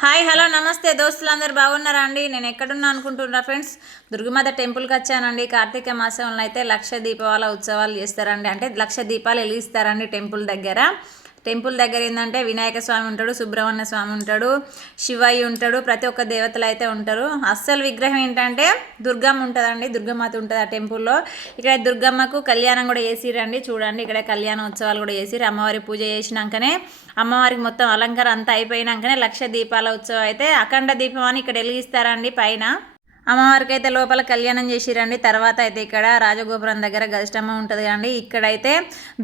Hi hello నమస్తే దోస్తులందరూ బాగున్నారా అండి? నేను ఎక్కడున్నా అనుకుంటున్నా ఫ్రెండ్స్? దుర్గమాత టెంపుల్కి వచ్చానండి. కార్తీక మాసంలో అయితే లక్ష దీపావళ ఉత్సవాలు చేస్తారండి. అంటే లక్ష దీపాలు వెలిగిస్తారండి టెంపుల్ దగ్గర. టెంపుల్ దగ్గర ఏంటంటే వినాయక స్వామి ఉంటాడు సుబ్రహ్మణ్య స్వామి ఉంటాడు శివయ్య ఉంటాడు ప్రతి ఒక్క దేవతలు అయితే ఉంటారు. అస్సలు విగ్రహం ఏంటంటే దుర్గమ్మ ఉంటుందండి దుర్గమాత ఉంటుంది ఆ టెంపుల్లో. ఇక్కడ దుర్గమ్మకు కళ్యాణం కూడా చేసిరండి చూడండి. ఇక్కడ కళ్యాణ ఉత్సవాలు కూడా చేసిరు అమ్మవారి పూజ చేసినాకనే అమ్మవారికి మొత్తం అలంకారం అంతా అయిపోయినాకనే లక్ష దీపాల ఉత్సవం అయితే అఖండ దీపం అని ఇక్కడ వెలిగిస్తారండి పైన. అమ్మవారికి అయితే లోపల కళ్యాణం చేసిరండి. తర్వాత అయితే ఇక్కడ రాజగోపురం దగ్గర గజిష్టమ్మ ఉంటుంది అండి ఇక్కడైతే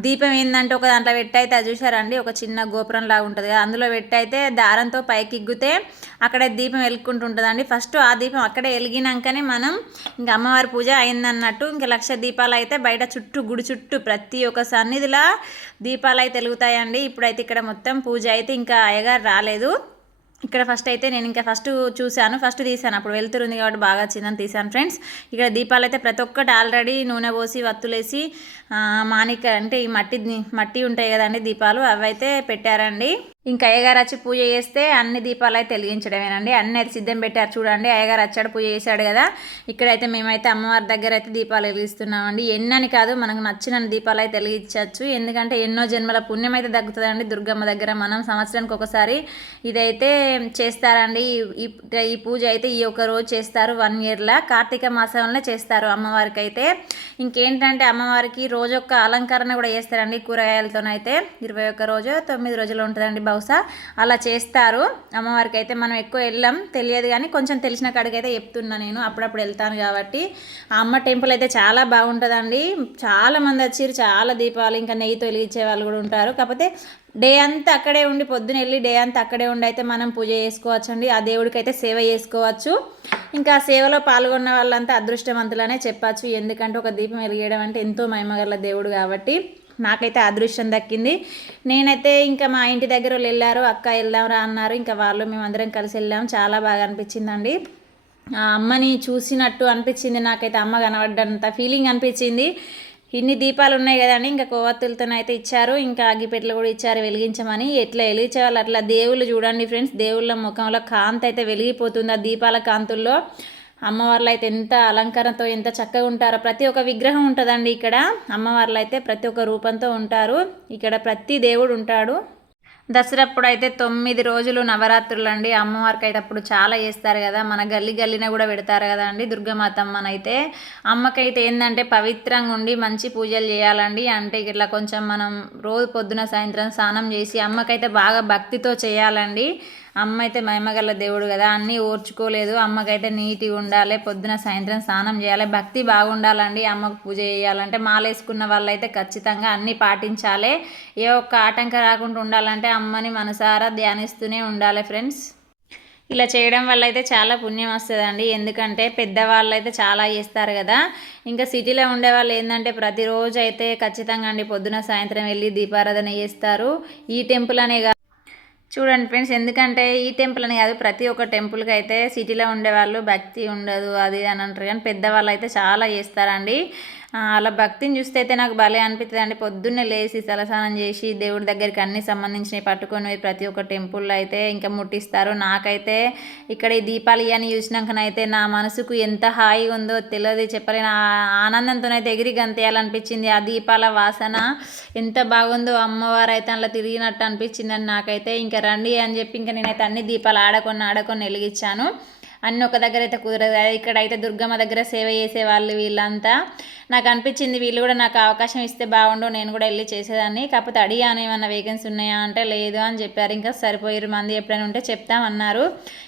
దీపం ఏంటంటే ఒక దాంట్లో పెట్టి అయితే అది చూసారండి ఒక చిన్న గోపురం లాగా ఉంటుంది కదా. అందులో పెట్టి అయితే దారంతో పైకి ఎగ్గితే అక్కడ దీపం వెలుక్కుంటుంటుందండి. ఫస్ట్ ఆ దీపం అక్కడే వెలిగినాకనే మనం ఇంకా అమ్మవారి పూజ అయిందన్నట్టు ఇంకా లక్ష దీపాలు అయితే బయట చుట్టూ గుడి చుట్టూ ప్రతి ఒక్క సన్నిధిలా దీపాలు అయితే వెలుగుతాయండి. ఇప్పుడైతే ఇక్కడ మొత్తం పూజ అయితే ఇంకా అయ్యగారు రాలేదు. ఇక్కడ ఫస్ట్ అయితే నేను ఇంకా ఫస్ట్ చూశాను ఫస్ట్ తీసాను అప్పుడు వెళ్తురుంది కాబట్టి బాగా వచ్చిందని తీసాను ఫ్రెండ్స్ ఇక్కడ దీపాలు అయితే ప్రతి ఒక్కటి ఆల్రెడీ నూనె పోసి వత్తులేసి మానిక అంటే ఈ మట్టి మట్టి ఉంటాయి కదండి దీపాలు అవైతే పెట్టారండి. ఇంకా అయ్యగారు వచ్చి పూజ చేస్తే అన్ని దీపాలు అయితే వెలిగించడమేనండి. అన్ని అయితే సిద్ధం పెట్టారు చూడండి. అయ్యగారు వచ్చాడు పూజ చేశాడు కదా. ఇక్కడైతే మేమైతే అమ్మవారి దగ్గర అయితే దీపాలు వెలిగిస్తున్నామండి. ఎన్నని కాదు మనకు నచ్చిన దీపాలు అయితే వెలిగించవచ్చు. ఎందుకంటే ఎన్నో జన్మల పుణ్యం అయితే తగ్గుతుందండి దుర్గమ్మ దగ్గర. మనం సంవత్సరానికి ఒకసారి ఇదైతే చేస్తారండి. ఈ ఈ పూజ అయితే ఈ ఒక రోజు చేస్తారు వన్ ఇయర్లో కార్తీక మాసంలోనే చేస్తారు అమ్మవారికి అయితే ఇంకేంటంటే అమ్మవారికి రోజు ఒక్క అలంకరణ కూడా చేస్తారండి కూరగాయలతోనైతే. ఇరవై ఒక్క రోజు తొమ్మిది రోజులు ఉంటుందండి బహుశా అలా చేస్తారు. అమ్మవారికి అయితే మనం ఎక్కువ వెళ్ళాం. తెలియదు కానీ కొంచెం తెలిసిన కాడికి అయితే చెప్తున్నా నేను. అప్పుడప్పుడు వెళ్తాను కాబట్టి. ఆ అమ్మ టెంపుల్ అయితే చాలా బాగుంటుందండి. చాలా మంది వచ్చారు. చాలా దీపాలు ఇంకా నెయ్యితో వెలిగించే వాళ్ళు కూడా ఉంటారు. కాకపోతే డే అంతా అక్కడే ఉండి పొద్దున వెళ్ళి డే అంతా అక్కడే ఉండి అయితే మనం పూజ చేసుకోవచ్చు అండి ఆ దేవుడికి అయితే సేవ చేసుకోవచ్చు. ఇంకా సేవలో పాల్గొన్న వాళ్ళంతా అదృష్టవంతులనే చెప్పచ్చు. ఎందుకంటే ఒక దీపం వెలిగేయడం అంటే ఎంతో మహిమగల దేవుడు కాబట్టి. నాకైతే అదృష్టం దక్కింది. నేనైతే ఇంకా మా ఇంటి దగ్గర వాళ్ళు వెళ్ళారు అక్క వెళ్దాంరా అన్నారు. ఇంకా వాళ్ళు మేమందరం కలిసి వెళ్ళాము చాలా బాగా అనిపించిందండి. ఆ అమ్మని చూసినట్టు అనిపించింది. నాకైతే అమ్మ కనబడ్డంత ఫీలింగ్ అనిపించింది. ఇన్ని దీపాలు ఉన్నాయి కదండి ఇంకా కొవ్వొత్తులతోనైతే ఇచ్చారు. ఇంకా అగ్గిపెట్లు కూడా ఇచ్చారు వెలిగించమని. ఎట్లా వెలిగించేవాళ్ళు అట్లా దేవుళ్ళు చూడండి ఫ్రెండ్స్. దేవుళ్ళ ముఖంలో కాంతి అయితే వెలిగిపోతుంది ఆ దీపాల కాంతుల్లో. అమ్మవార్లు అయితే ఎంత అలంకరణతో ఎంత చక్కగా ఉంటారో ప్రతి ఒక్క విగ్రహం ఉంటుందండి ఇక్కడ. అమ్మవార్లు అయితే ప్రతి ఒక్క రూపంతో ఉంటారు. ఇక్కడ ప్రతి దేవుడు ఉంటాడు. దసరప్పుడు అయితే తొమ్మిది రోజులు నవరాత్రులు అండి అమ్మవారికి అయితే అప్పుడు చాలా చేస్తారు కదా. మన గల్లి గల్లిన కూడా పెడతారు కదా అండి దుర్గమాతమ్మనైతే. అమ్మకైతే ఏంటంటే పవిత్రంగా ఉండి మంచి పూజలు చేయాలండి. అంటే ఇట్లా కొంచెం మనం రోజు పొద్దున సాయంత్రం స్నానం చేసి అమ్మకైతే బాగా భక్తితో చేయాలండి. అమ్మ అయితే మహిమగల దేవుడు కదా. అన్నీ ఓర్చుకోలేదు. అమ్మకైతే నీట్గా ఉండాలి. పొద్దున సాయంత్రం స్నానం చేయాలి. భక్తి బాగుండాలండి. అమ్మకు పూజ చేయాలంటే మాలేసుకున్న వాళ్ళైతే ఖచ్చితంగా అన్నీ పాటించాలి. ఏ ఒక్క ఆటంకం రాకుండా ఉండాలంటే అమ్మని మనసారా ధ్యానిస్తూనే ఉండాలి ఫ్రెండ్స్. ఇలా చేయడం వల్ల అయితే చాలా పుణ్యం వస్తుందండి. ఎందుకంటే పెద్దవాళ్ళు అయితే చాలా చేస్తారు కదా. ఇంకా సిటీలో ఉండే వాళ్ళు ఏంటంటే ప్రతిరోజు అయితే ఖచ్చితంగా అండి పొద్దున సాయంత్రం వెళ్ళి దీపారాధన చేస్తారు. ఈ టెంపుల్ అనే చూడండి ఫ్రెండ్స్ ఎందుకంటే ఈ టెంపుల్ అని కాదు ప్రతి ఒక్క టెంపుల్కి అయితే సిటీలో ఉండేవాళ్ళు భక్తి ఉండదు అది అని అంటారు. కానీ పెద్దవాళ్ళు అయితే చాలా చేస్తారండి. అలా భక్తిని చూస్తే అయితే నాకు భలే అనిపిస్తుంది అండి. పొద్దున్నే లేచి తలస్నానం చేసి దేవుడి దగ్గరికి అన్ని సంబంధించినవి పట్టుకొని ప్రతి ఒక్క టెంపుల్లో అయితే ఇంకా ముట్టిస్తారు. నాకైతే ఇక్కడ ఈ దీపాలు ఇవన్నీ చూసినాకనైతే నా మనసుకు ఎంత హాయిగా ఉందో తెలియదు చెప్పలేని. ఆనందంతోనైతే ఎగిరి గంతేయాలనిపించింది. ఆ దీపాల వాసన ఎంత బాగుందో అమ్మవారు అయితే అలా తిరిగినట్టు అనిపించిందని నాకైతే ఇంకా రండి అని చెప్పి ఇంకా నేనైతే అన్ని దీపాలు ఆడకొని ఆడకొని వెలిగించాను. అన్ని ఒక దగ్గర అయితే కుదరదు. ఇక్కడ అయితే దుర్గమ్మ దగ్గర సేవ చేసే వాళ్ళు వీళ్ళంతా. నాకు అనిపించింది వీళ్ళు కూడా నాకు అవకాశం ఇస్తే బాగుండు నేను కూడా వెళ్ళి చేసేదాన్ని. కాకపోతే అడిగాను ఏమన్నా వేకెన్సీ ఉన్నాయా? అంటే లేదు అని చెప్పారు. ఇంకా సరిపోయారు మంది ఎప్పుడైనా ఉంటే చెప్తామన్నారు.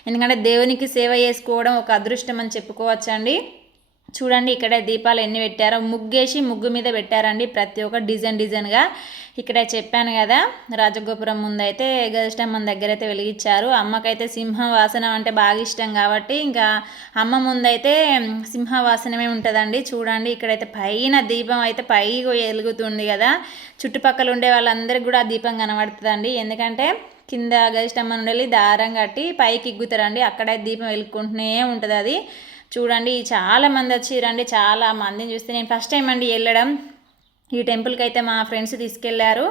ఎందుకంటే దేవునికి సేవ చేసుకోవడం ఒక అదృష్టం అని చెప్పుకోవచ్చండి. చూడండి ఇక్కడ దీపాలు ఎన్ని పెట్టారో. ముగ్గేసి ముగ్గు మీద పెట్టారండి ప్రతి ఒక్క డిజైన్ డిజైన్గా ఇక్కడ చెప్పాను కదా రాజగోపురం ముందు అయితే గజస్టమ్మన్ దగ్గర అయితే వెలిగించారు. అమ్మకైతే సింహవాసనం అంటే బాగా ఇష్టం కాబట్టి ఇంకా అమ్మ ముందైతే సింహవాసనమే ఉంటుందండి. చూడండి ఇక్కడైతే పైన దీపం అయితే పైగా వెలుగుతుంది కదా. చుట్టుపక్కల ఉండే వాళ్ళందరికీ కూడా ఆ దీపం కనబడుతుందండి. ఎందుకంటే కింద గజిష్టమ్మ నుండి వెళ్ళి దారం కట్టి పైకి ఎగ్గుతారండి. అక్కడే దీపం వెలుక్కుంటూనే ఉంటుంది అది. చూడండి చాలా మంది వచ్చిరండి చాలా మందిని చూస్తే నేను ఫస్ట్ టైం అండి వెళ్ళడం. ఈ టెంపుల్కి అయితే మా ఫ్రెండ్స్ తీసుకెళ్ళారు.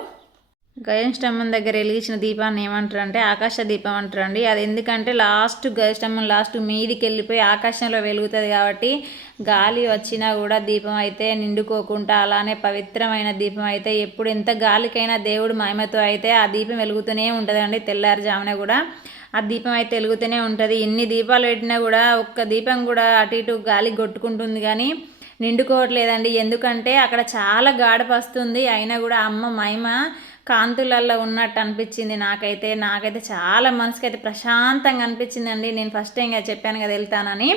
గజస్తంభం దగ్గర వెలిగించిన దీపాన్ని ఏమంటారు అంటే ఆకాశ దీపం అంటారండి. అది ఎందుకంటే లాస్ట్ గయస్టంభం లాస్ట్ మీదికి వెళ్ళిపోయి ఆకాశంలో వెలుగుతుంది కాబట్టి గాలి వచ్చినా కూడా దీపం అయితే నిండుకోకుండా అలానే పవిత్రమైన దీపం అయితే ఎప్పుడు ఎంత గాలికైనా దేవుడు మహిమతో అయితే ఆ దీపం వెలుగుతూనే ఉంటుందండి తెల్లారుజామున కూడా. ఆ దీపం అయితే వెలుగుతూనే ఉంటుంది. ఎన్ని దీపాలు పెట్టినా కూడా ఒక్క దీపం కూడా అటు ఇటు గాలి కొట్టుకుంటుంది కానీ నిండుకోవట్లేదండి. ఎందుకంటే అక్కడ చాలా గాడప వస్తుంది. అయినా కూడా అమ్మ మహిమ కాంతులల్లో ఉన్నట్టు అనిపించింది నాకైతే. నాకైతే చాలా మనసుకైతే అయితే ప్రశాంతంగా అనిపించిందండి. నేను ఫస్ట్ టైం చెప్పాను కదా వెళ్తానని.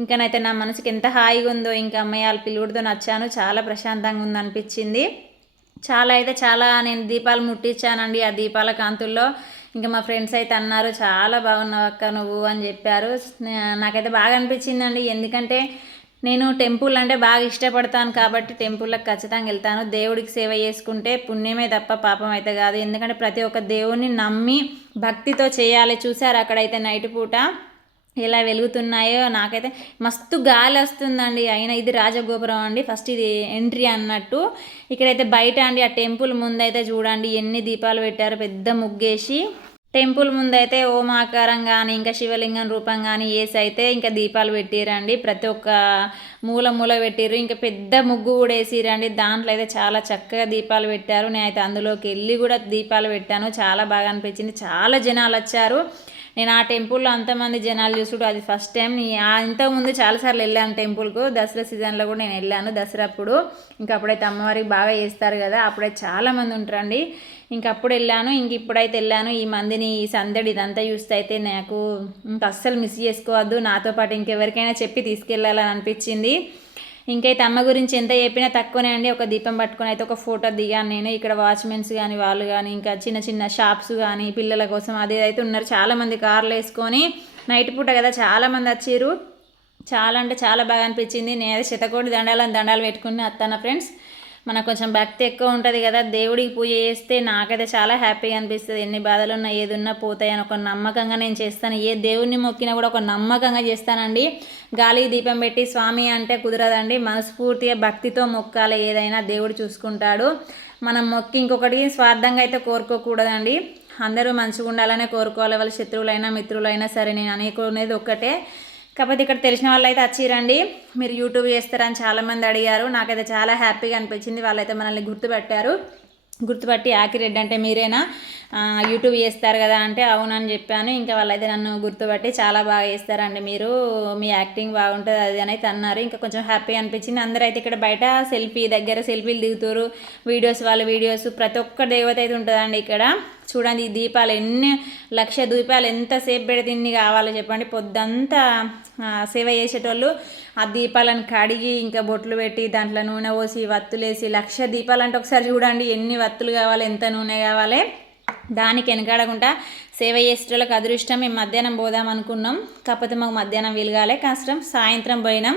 ఇంకానైతే నా మనసుకి ఎంత హాయిగా ఉందో ఇంకా అమ్మాయి వాళ్ళ పిల్లుడితో నచ్చాను. చాలా ప్రశాంతంగా ఉంది అనిపించింది. చాలా అయితే చాలా నేను దీపాలు ముట్టించానండి ఆ దీపాల కాంతుల్లో. ఇంకా మా ఫ్రెండ్స్ అయితే అన్నారు చాలా బాగున్నావు అక్క నువ్వు అని చెప్పారు. నాకైతే బాగా అనిపించిందండి. ఎందుకంటే నేను టెంపుల్ అంటే బాగా ఇష్టపడతాను కాబట్టి టెంపుల్లకు ఖచ్చితంగా వెళ్తాను. దేవుడికి సేవ చేసుకుంటే పుణ్యమే తప్ప పాపం అయితే కాదు. ఎందుకంటే ప్రతి ఒక్క దేవుడిని నమ్మి భక్తితో చేయాలి. చూసారు అక్కడైతే నైట్ పూట? ఎలా వెలుగుతున్నాయో నాకైతే మస్తు గాలి వస్తుందండి అయినా ఇది రాజగోపురం అండి. ఫస్ట్ ఇది ఎంట్రీ అన్నట్టు. ఇక్కడైతే బయట అండి ఆ టెంపుల్ ముందైతే చూడండి. ఎన్ని దీపాలు పెట్టారు పెద్ద ముగ్గేసి. టెంపుల్ ముందైతే ఓమాకారం కానీ ఇంకా శివలింగం రూపం కానీ వేసి అయితే ఇంకా దీపాలు పెట్టిరండి. ప్రతి ఒక్క మూల మూల పెట్టిర్రు. ఇంకా పెద్ద ముగ్గు కూడా వేసిరండి. దాంట్లో అయితే చాలా చక్కగా దీపాలు పెట్టారు. నేనైతే అందులోకి వెళ్ళి కూడా దీపాలు పెట్టాను. చాలా బాగా అనిపించింది. చాలా జనాలు వచ్చారు. నేను ఆ టెంపుల్లో అంతమంది జనాలు చూసుకుంటూ అది ఫస్ట్ టైం ఇంతకుముందు చాలాసార్లు వెళ్ళాను టెంపుల్కు. దసరా సీజన్లో కూడా నేను వెళ్ళాను దసరా అప్పుడు. ఇంకా అప్పుడైతే అమ్మవారికి బాగా చేస్తారు కదా అప్పుడైతే చాలామంది ఉంటారండి. ఇంక అప్పుడు వెళ్ళాను ఇంక ఇప్పుడైతే వెళ్ళాను. ఈ మందిని ఈ సందడి ఇదంతా చూస్తే అయితే నాకు ఇంక అస్సలు మిస్ చేసుకోవద్దు. నాతో పాటు ఇంకెవరికైనా చెప్పి తీసుకెళ్ళాలని అనిపించింది. ఇంకైతే అమ్మ గురించి ఎంత చెప్పినా తక్కువనే అండి. ఒక దీపం పట్టుకొని అయితే ఒక ఫోటో దిగాను నేను. ఇక్కడ వాచ్మెన్స్ కానీ వాళ్ళు కానీ ఇంకా చిన్న చిన్న షాప్స్ కానీ పిల్లల కోసం అదే అయితే ఉన్నారు. చాలామంది కార్లు వేసుకొని నైట్ పూట కదా చాలామంది వచ్చారు. చాలా అంటే చాలా బాగా అనిపించింది. నేను శతకోటి దండాలని దండాలు పెట్టుకుని అత్తాన ఫ్రెండ్స్. మనకు కొంచెం భక్తి ఎక్కువ ఉంటుంది కదా దేవుడికి పూజ చేస్తే నాకైతే చాలా హ్యాపీగా అనిపిస్తుంది. ఎన్ని బాధలు ఉన్నా ఏది ఉన్నా పోతాయని ఒక నమ్మకంగా నేను చేస్తాను. ఏ దేవుడిని మొక్కినా కూడా ఒక నమ్మకంగా చేస్తానండి. గాలి దీపం పెట్టి స్వామి అంటే కుదరదండి. మనస్ఫూర్తిగా భక్తితో మొక్కాలి ఏదైనా దేవుడు చూసుకుంటాడు. మనం మొక్కి ఇంకొకటి స్వార్థంగా అయితే కోరుకోకూడదండి. అందరూ మంచిగా ఉండాలనే కోరుకోవాలి. వాళ్ళ శత్రువులైనా మిత్రులైనా సరే నేను అనుకునేది ఒక్కటే కాకపోతే ఇక్కడ తెలిసిన వాళ్ళు అయితే వచ్చిరండి మీరు యూట్యూబ్ చేస్తారని చాలామంది అడిగారు. నాకైతే చాలా హ్యాపీగా అనిపించింది. వాళ్ళైతే మనల్ని గుర్తుపెట్టారు. గుర్తుపట్టి ఆకిరెడ్డి అంటే మీరేనా? యూట్యూబ్ చేస్తారు కదా అంటే అవునని చెప్పాను. ఇంకా వాళ్ళైతే నన్ను గుర్తుపట్టి చాలా బాగా చేస్తారండి మీరు. మీ యాక్టింగ్ బాగుంటుంది అది అని అయితే అన్నారు. ఇంకా కొంచెం హ్యాపీ అనిపించింది. అందరూ అయితే ఇక్కడ బయట సెల్ఫీ దగ్గర సెల్ఫీలు దిగుతారు. వీడియోస్ వాళ్ళ వీడియోస్. ప్రతి ఒక్క దేవత అయితే ఉంటుందండి ఇక్కడ. చూడండి ఈ దీపాలు ఎన్ని లక్ష దీపాలు ఎంతసేపు పెడితే ఇన్ని కావాలో చెప్పండి. పొద్దంతా సేవ చేసేటోళ్ళు ఆ దీపాలను కడిగి ఇంకా బొట్లు పెట్టి దాంట్లో నూనె పోసి వత్తులేసి లక్ష దీపాలు అంటే ఒకసారి చూడండి ఎన్ని వత్తులు కావాలి ఎంత నూనె కావాలి. దానికి వెనకాడకుండా సేవ చేసేటోళ్ళకి అదృష్టం మేము మధ్యాహ్నం పోదాం అనుకున్నాం. కాకపోతే మాకు మధ్యాహ్నం వెలగాలి కష్టం సాయంత్రం పోయినాం.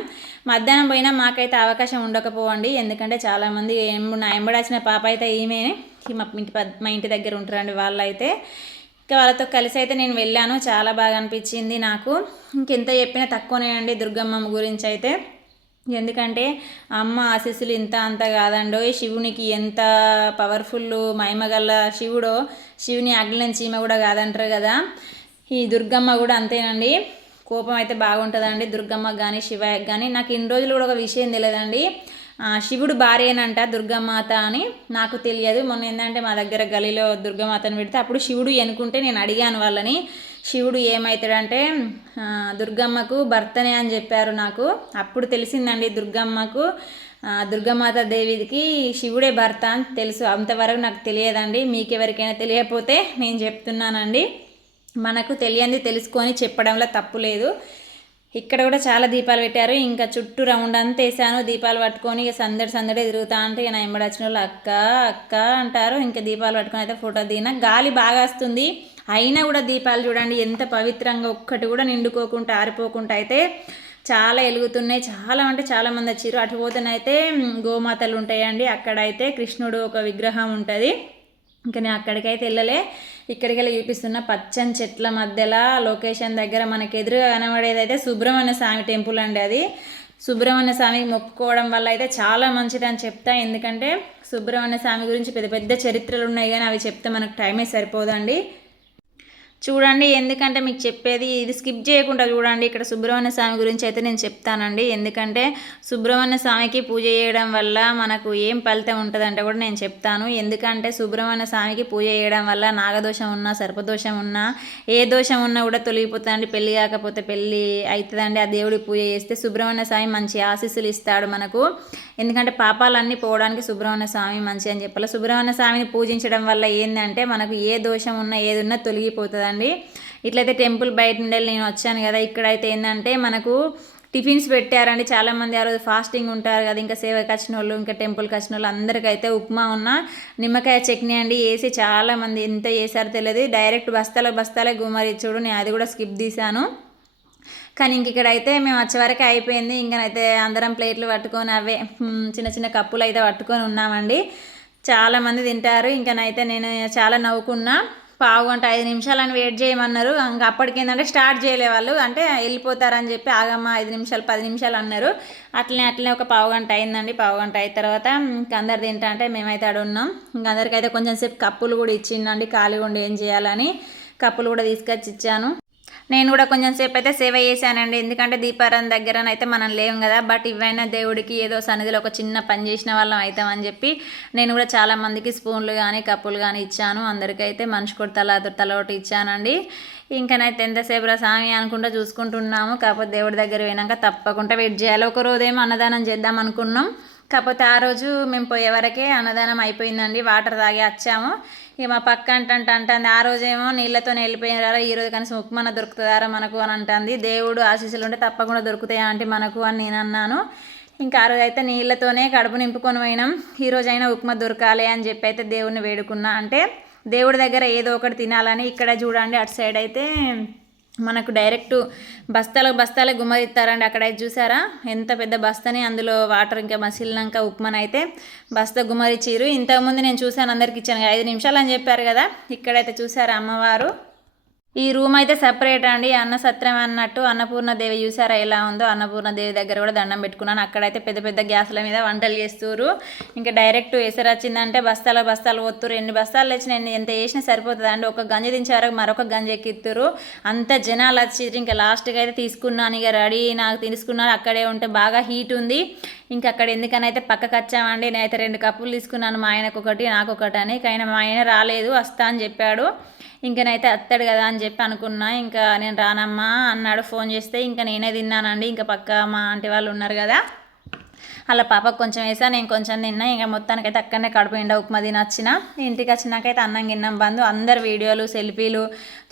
మధ్యాహ్నం పోయినా మాకైతే అవకాశం ఉండకపోవండి. ఎందుకంటే చాలామంది నా ఎంబడాచిన పాప అయితే ఈమె మా ఇంటి మా ఇంటి దగ్గర ఉంటారండి వాళ్ళు అయితే ఇంకా వాళ్ళతో కలిసి అయితే నేను వెళ్ళాను. చాలా బాగా అనిపించింది నాకు. ఇంకెంత చెప్పినా తక్కువనే అండి దుర్గమ్మ గురించి అయితే ఎందుకంటే అమ్మ ఆశీస్సులు ఇంత అంత కాదండో శివునికి ఎంత పవర్ఫుల్ మహిమగల శివుడో శివుని అగ్ని చీమ కూడా కాదంటారు కదా. ఈ దుర్గమ్మ కూడా అంతేనండి. కోపం అయితే బాగుంటుందండి దుర్గమ్మ కానీ శివయ్యకి కానీ నాకు ఇన్ని రోజులు కూడా ఒక విషయం తెలియదండి. శివుడు భార్యనంట దుర్గమాత అని నాకు తెలియదు. మొన్న ఏంటంటే మా దగ్గర గలీలో దుర్గమాతను పెడితే అప్పుడు శివుడు ఎనుకుంటే నేను అడిగాను వాళ్ళని శివుడు ఏమవుతాడంటే దుర్గమ్మకు భర్తనే అని చెప్పారు నాకు. అప్పుడు తెలిసిందండి దుర్గమ్మకు దుర్గమాత దేవికి శివుడే భర్త అని తెలుసు. అంతవరకు నాకు తెలియదండి. మీకు ఎవరికైనా తెలియకపోతే నేను చెప్తున్నానండి. మనకు తెలియంది తెలుసుకొని చెప్పడంలో తప్పు లేదు. ఇక్కడ కూడా చాలా దీపాలు పెట్టారు. ఇంకా చుట్టూ రౌండ్ అంతా వేసాను. దీపాలు పట్టుకొని ఇక సందడి సందడి తిరుగుతా అంటే ఇక నా ఎంబడి వచ్చిన వాళ్ళు అక్క అక్క అంటారు. ఇంకా దీపాలు పట్టుకొని అయితే ఫోటో దిగిన. గాలి బాగా వస్తుంది. అయినా కూడా దీపాలు చూడండి ఎంత పవిత్రంగా ఒక్కటి కూడా నిండుకోకుండా ఆరిపోకుండా అయితే చాలా వెలుగుతున్నాయి. చాలా అంటే చాలా మంది వచ్చారు అటు పోతేనైతే గోమాతలు ఉంటాయండి. అక్కడైతే కృష్ణుడు ఒక విగ్రహం ఉంటుంది. ఇంకా నేను అక్కడికైతే వెళ్ళలే. ఇక్కడికి వెళ్ళి చూపిస్తున్న పచ్చని చెట్ల మధ్యలో లొకేషన్ దగ్గర మనకి ఎదురుగా కనబడేది అయితే సుబ్రహ్మణ్య స్వామి టెంపుల్ అండి అది. సుబ్రహ్మణ్య స్వామికి మొక్కుకోవడం వల్ల అయితే చాలా మంచిది అని చెప్తా. ఎందుకంటే సుబ్రహ్మణ్య స్వామి గురించి పెద్ద పెద్ద చరిత్రలు ఉన్నాయి కానీ అవి చెప్తే మనకు టైమే సరిపోదండి. చూడండి ఎందుకంటే మీకు చెప్పేది ఇది స్కిప్ చేయకుండా చూడండి. ఇక్కడ సుబ్రహ్మణ్య స్వామి గురించి అయితే నేను చెప్తానండి. ఎందుకంటే సుబ్రహ్మణ్య స్వామికి పూజ చేయడం వల్ల మనకు ఏం ఫలితం ఉంటుందంటే కూడా నేను చెప్తాను. ఎందుకంటే సుబ్రహ్మణ్య స్వామికి పూజ చేయడం వల్ల నాగదోషం ఉన్నా సర్పదోషం ఉన్నా ఏ దోషం ఉన్నా కూడా తొలగిపోతుందండి. పెళ్ళి కాకపోతే పెళ్ళి అవుతుందండి. ఆ దేవుడికి పూజ చేస్తే సుబ్రహ్మణ్య స్వామి మంచి ఆశీస్సులు ఇస్తాడు మనకు. ఎందుకంటే పాపాలన్నీ పోవడానికి సుబ్రహ్మణ్య స్వామి మంచి అని చెప్పాలి. సుబ్రహ్మణ్య స్వామిని పూజించడం వల్ల ఏంటంటే మనకు ఏ దోషం ఉన్నా ఏది ఉన్నా తొలగిపోతుందండి. ఇట్లయితే టెంపుల్ బయట నుండి నేను వచ్చాను కదా ఇక్కడైతే ఏంటంటే మనకు టిఫిన్స్ పెట్టారండి. చాలామంది ఆ రోజు ఫాస్టింగ్ ఉంటారు కదా ఇంకా సేవకి వచ్చిన వాళ్ళు ఇంకా టెంపుల్కి వచ్చిన వాళ్ళు అందరికైతే ఉప్మా ఉన్న నిమ్మకాయ చట్నీ అండి వేసి చాలామంది ఎంత వేసారో తెలియదు. డైరెక్ట్ బస్తాల బస్తాలే గుమ్మరి చూడు నేను అది కూడా స్కిప్ తీశాను. కానీ ఇంక ఇక్కడైతే మేము వచ్చేవరకు అయిపోయింది. ఇంకనైతే అందరం ప్లేట్లు పట్టుకొని అవే చిన్న చిన్న కప్పులు అయితే పట్టుకొని ఉన్నామండి. చాలామంది తింటారు. ఇంకనైతే నేను చాలా నవ్వుకున్నా. పావు గంట ఐదు నిమిషాలని వెయిట్ చేయమన్నారు. ఇంకా అప్పటికి ఏంటంటే స్టార్ట్ చేయలే వాళ్ళు. అంటే వెళ్ళిపోతారని చెప్పి ఆగమ్మ ఐదు నిమిషాలు పది నిమిషాలు అన్నారు. అట్లనే అట్లనే ఒక పావు గంట అయిందండి. పావు గంట అయిన తర్వాత ఇంక అందరు తింటా అంటే మేమైతే ఆడ ఉన్నాం. ఇంక అందరికైతే కొంచెం సేపు కప్పులు కూడా ఇచ్చిండండి. ఖాళీగా ఉండి ఏం చేయాలని కప్పులు కూడా తీసుకొచ్చి ఇచ్చాను. నేను కూడా కొంచెం సేపు అయితే సేవ చేశానండి. ఎందుకంటే దీపారాధన దగ్గర అయితే మనం లేవు కదా. బట్ ఇవైనా దేవుడికి ఏదో సన్నిధిలో ఒక చిన్న పని చేసిన వాళ్ళం అవుతామని చెప్పి నేను కూడా చాలా మందికి స్పూన్లు కానీ కప్పులు కానీ ఇచ్చాను. అందరికైతే మనిషి కూడా తల తల ఒకటి ఇచ్చానండి. ఇంకనైతే ఎంతసేపు రా స్వామి అనుకుంటా చూసుకుంటున్నాము. కాకపోతే దేవుడి దగ్గర పోయినాక తప్పకుండా వెయిట్ చేయాలి. ఒక రోజేమో అన్నదానం చేద్దాం అనుకున్నాం. కాకపోతే ఆ రోజు మేము పోయేవరకే అన్నదానం అయిపోయిందండి. వాటర్ తాగి వచ్చాము. ఇక మా పక్క అంటే అంటుంది ఆ రోజేమో నీళ్ళతో వెళ్ళిపోయినారా? ఈ రోజు కనీసం ఉప్మన దొరుకుతుందారా మనకు? అని అంటుంది. దేవుడు ఆశీస్సులు ఉంటే తప్పకుండా దొరుకుతాయా అంటే మనకు అని నేను అన్నాను. ఇంకా ఆ రోజు అయితే నీళ్ళతోనే కడుపు నింపుకొని పోయినాం. ఈ రోజైనా ఉప్మా దొరకాలి అని చెప్పి అయితే దేవుడిని వేడుకున్నా. అంటే దేవుడి దగ్గర ఏదో ఒకటి తినాలని ఇక్కడ చూడండి అటు సైడ్ అయితే మనకు డైరెక్ట్ బస్తాలకు బస్తాలే గుమ్మరిస్తారండి అక్కడ చూసారా? ఎంత పెద్ద బస్తని అందులో వాటర్ ఇంకా మసిలినాక ఉప్మాన్ అయితే బస్తా గుమ్మరిచ్చిరు. ఇంతకుముందు నేను చూశాను అందరికి ఇచ్చాను. ఐదు నిమిషాలు అని చెప్పారు కదా. ఇక్కడైతే చూసారా అమ్మవారు? ఈ రూమ్ అయితే సపరేట్ అండి. అన్న సత్రం అన్నట్టు అన్నపూర్ణదేవి చూసారా ఎలా ఉందో? అన్నపూర్ణ దేవి దగ్గర కూడా దండం పెట్టుకున్నాను. అక్కడైతే పెద్ద పెద్ద గ్యాస్ల మీద వంటలు చేస్తున్నారు ఇంకా డైరెక్ట్ ఎసరు వచ్చిందంటే బస్తాల బస్తాలు వత్తురు ఎన్ని బస్తాలు వచ్చినాయి ఎంత వేసినా సరిపోతుంది అండి ఒక గంజి దించే వరకు మరొక గంజ ఎక్కిత్తురు అంత జనాలు వచ్చి ఇంకా లాస్ట్కి అయితే తీసుకున్నాను. ఇక రెడీ నాకు తీసుకున్నాను అక్కడే ఉంటే బాగా హీట్ ఉంది. ఇంకా అక్కడ ఎందుకనైతే పక్కకు వచ్చామండి నేనైతే రెండు కప్పులు తీసుకున్నాను మా ఆయనకు ఒకటి నాకు ఒకటి అని కానీ మా ఆయన రాలేదు వస్తా అని చెప్పాడు. ఇంకనైతే అత్తాడు కదా అని చెప్పి అనుకున్నా. ఇంకా నేను రానమ్మా అన్నాడు ఫోన్ చేస్తే ఇంకా నేనే తిన్నానండి. ఇంకా పక్క మా ఆంటీ వాళ్ళు ఉన్నారు కదా. అలా పాపకు కొంచెం వేసా నేను కొంచెం తిన్నా ఇంకా మొత్తానికైతే అక్కడనే కడుపు ఎండ ఉప్మా తినొచ్చిన. ఇంటికి వచ్చినాకైతే అన్నం గిన్నం బంధు అందరు వీడియోలు సెల్ఫీలు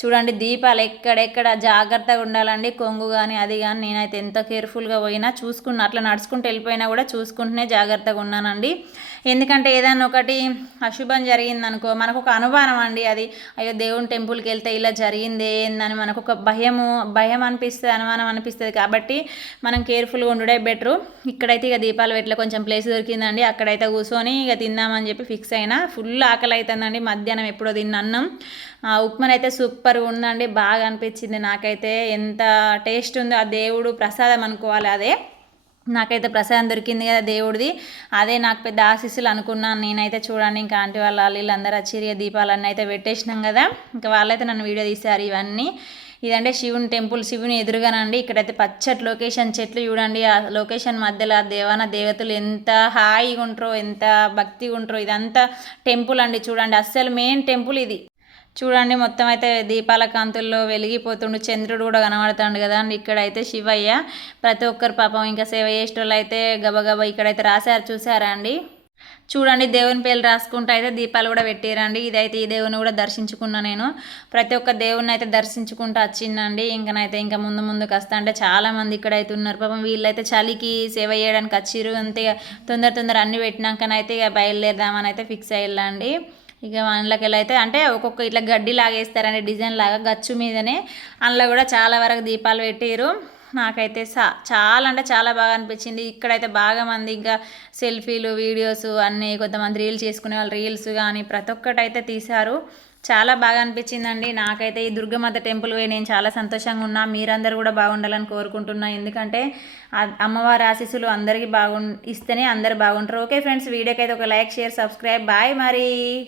చూడండి దీపాలు ఎక్కడెక్కడ జాగ్రత్తగా ఉండాలండి. కొంగు కానీ అది కానీ నేనైతే ఎంత కేర్ఫుల్గా పోయినా చూసుకున్నా అట్లా నడుచుకుంటూ వెళ్ళిపోయినా కూడా చూసుకుంటూనే జాగ్రత్తగా ఉన్నానండి. ఎందుకంటే ఏదైనా ఒకటి అశుభం జరిగిందనుకో మనకు ఒక అనుమానం అండి అది. అయ్యో దేవుని టెంపుల్కి వెళ్తే ఇలా జరిగింది ఏందని మనకు ఒక భయము భయం అనిపిస్తుంది అనుమానం అనిపిస్తుంది. కాబట్టి మనం కేర్ఫుల్గా ఉండడే బెటరు. ఇక్కడైతే ఇక దీపాలు వెట్ల కొంచెం ప్లేస్ దొరికిందండి. అక్కడైతే కూర్చొని ఇక తిందామని చెప్పి ఫిక్స్ అయినా ఫుల్ ఆకలి అవుతుందండి మధ్యాహ్నం ఎప్పుడో తిన్న అన్నం. ఉప్మాన్ అయితే సూపర్గా ఉందండి. బాగా అనిపించింది నాకైతే. ఎంత టేస్ట్ ఉందో ఆ దేవుడు ప్రసాదం అనుకోవాలి అదే. నాకైతే ప్రసాదం దొరికింది కదా దేవుడిది. అదే నాకు పెద్ద ఆశీస్సులు అనుకున్నాను. నేనైతే చూడండి ఇంకా ఆంటీ వాళ్ళ వీళ్ళందరూ వచ్చి దీపాలన్నీ అయితే పెట్టేసినాం కదా. ఇంకా వాళ్ళైతే నన్ను వీడియో తీశారు ఇవన్నీ. ఇదంటే శివుని టెంపుల్ శివుని ఎదురుగానండి. ఇక్కడైతే పచ్చటి లొకేషన్ చెట్లు చూడండి. ఆ లొకేషన్ మధ్యలో ఆ దేవాన దేవతలు ఎంత హాయిగా ఉంటారో ఎంత భక్తిగా ఉంటారో ఇదంతా టెంపుల్ అండి చూడండి. అస్సలు మెయిన్ టెంపుల్ ఇది. చూడండి మొత్తం అయితే దీపాల కాంతుల్లో వెలిగిపోతుండు. చంద్రుడు కూడా కనబడుతుండు కదా. అండి ఇక్కడైతే శివయ్య ప్రతి ఒక్కరు పాపం ఇంకా సేవ చేసేటోళ్ళు అయితే గబగబా ఇక్కడైతే రాశారు చూసారా అండి? చూడండి దేవుని పేర్లు రాసుకుంటూ అయితే దీపాలు కూడా పెట్టారండి. ఇదైతే ఈ దేవుని కూడా దర్శించుకున్నా నేను. ప్రతి ఒక్క దేవుని అయితే దర్శించుకుంటూ వచ్చిందండి. ఇంకనైతే ఇంకా ముందు ముందుకు వస్తా అంటే చాలామంది ఇక్కడైతే ఉన్నారు. పాపం వీళ్ళైతే చలికి సేవ చేయడానికి వచ్చిరు అంతే తొందర తొందర అన్ని పెట్టినాకనైతే ఇక బయలుదేరదామని అయితే ఫిక్స్ అయ్యిందండి ఇక అందులోకి అయితే అంటే ఒక్కొక్క ఇట్లా గడ్డి లాగేస్తారండి డిజైన్ లాగా గచ్చు మీదనే అందులో కూడా చాలా వరకు దీపాలు పెట్టారు నాకైతే సా- చాలా అంటే చాలా బాగా అనిపించింది. ఇక్కడైతే బాగా మంది ఇంకా సెల్ఫీలు వీడియోస్ అన్నీ కొంతమంది రీల్స్ చేసుకునే వాళ్ళు రీల్స్ కానీ ప్రతి ఒక్కటి అయితే తీశారు. చాలా బాగా అనిపించిందండి. నాకైతే ఈ దుర్గమాత టెంపుల్ పోయి నేను చాలా సంతోషంగా ఉన్నా. మీరందరూ కూడా బాగుండాలని కోరుకుంటున్నా. ఎందుకంటే అమ్మవారి ఆశీస్సులు అందరికీ బాగు ఇస్తేనే అందరు బాగుంటారు. ఓకే ఫ్రెండ్స్ వీడియోకి అయితే ఒక లైక్ షేర్ సబ్స్క్రైబ్. బాయ్ మరి.